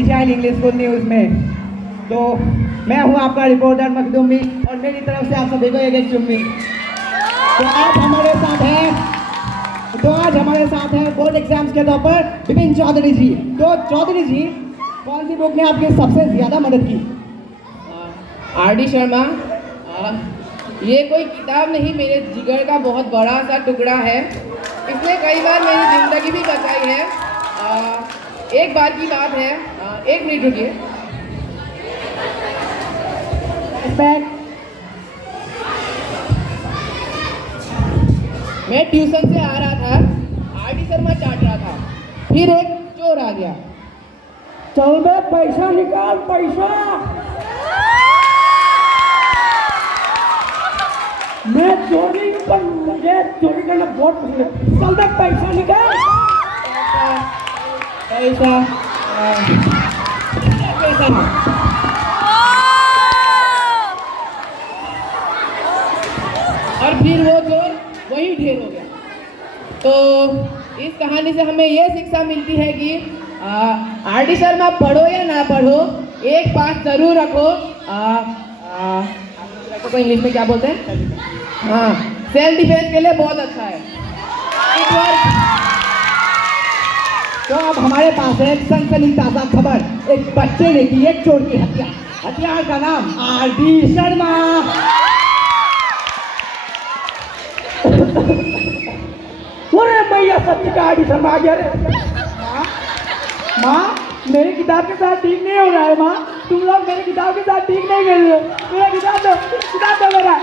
History channel English good news में। तो मैं हूँ आपका रिपोर्टर मखदूमी और मेरी तरफ से आप सभी को एक चुम्मी। तो आज हमारे साथ हैं बोर्ड एग्जाम्स के तौर पर विपिन चौधरी जी। तो चौधरी जी, कौन सी बुक ने आपकी सबसे ज़्यादा मदद की? आर.डी. शर्मा। ये कोई किताब नहीं, मेरे जिगर का बहुत बड़ा सा टुकड़ा है। इसने कई बार मेरी ज़िंदगी भी बचाई है। एक बार की बात है, एक मिनट रुकिए। मैं ट्यूशन से आ रहा था, आर.डी. शर्मा चाट रहा था, फिर एक चोर आ गया। चल बे, पैसा निकाल, पैसा। मैं चोरी, पर मुझे चोरी करना बहुत पसंद है। चल बे, पैसा निकाल। पैसा और फिर वो चोर वही ढेर हो गया। तो इस कहानी से हमें ये शिक्षा मिलती है कि आर.डी. शर्मा पढ़ो या ना पढ़ो, एक बात जरूर रखो। को इंग्लिश में क्या बोलते हैं? हाँ, सेल्फ डिफेंस के लिए बहुत अच्छा है। तो अब हमारे पास है एक सनसनीखेज खबर। एक बच्चे ने की एक चोर की हत्या। हत्यार का नाम आर.डी. शर्मा। अरे भैया, सच्ची का आर.डी. शर्मा आ गया रे। माँ, मेरी किताब के साथ ठीक नहीं हो रहा है। माँ, तुम लोग मेरी किताब के साथ ठीक नहीं कर रहे हो। मेरा किताब दो मेरा।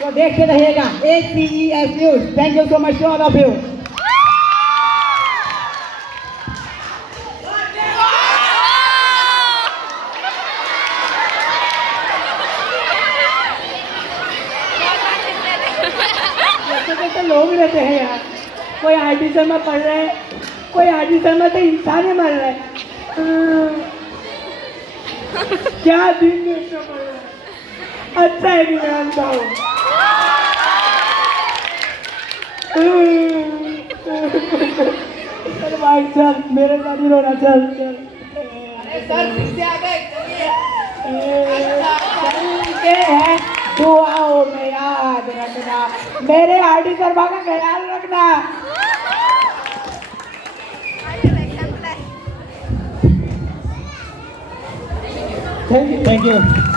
तो देखते रहिएगा ACES news. Thank you so much all of you. कैसे लोग रहते हैं यार। कोई आर.डी. शर्मा पढ़ रहे हैं, कोई आर.डी. शर्मा से इंसान ही मर रहा है। क्या दिन देखना पड़ रहा है। अच्छा है कि मैं अंधा हूँ। अरे भाई चल, मेरे साथ ही रोना। चल चल। अरे सर, फिर से आ गए। है दुआओं में याद रखना, मेरे आर.डी. शर्मा का ख्याल रखना। Thank you.